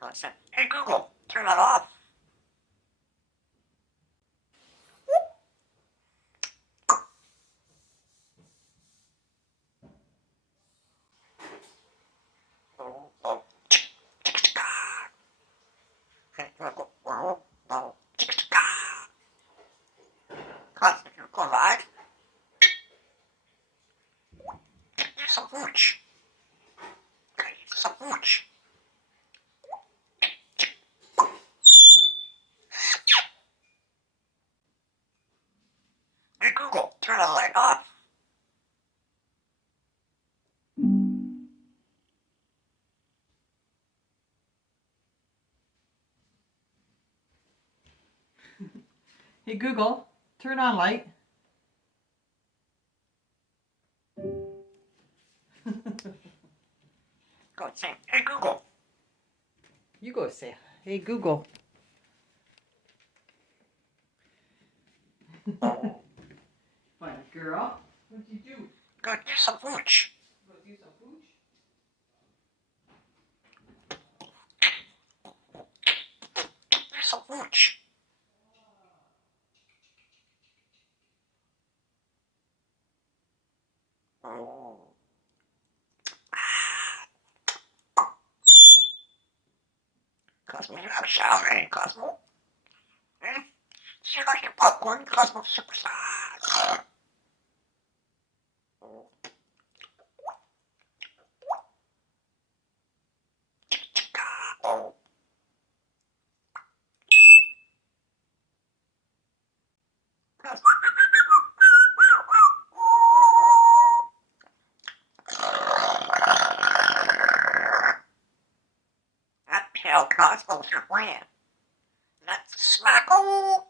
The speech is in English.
Listen. Hey Google, turn it off. Right? Some watch. Some watch. Hey Google, turn the light off. Hey Google, turn on light. Go say, hey Google. You go say, hey Google. Fine, girl. What'd you do? Go do some watch. Go do some food? Do some watch. Cosmo, I'm showering, Cosmo. Hmm? You like your popcorn, Cosmo Superstar? Oh. That pale Cosmo's your friend. That's Smackle.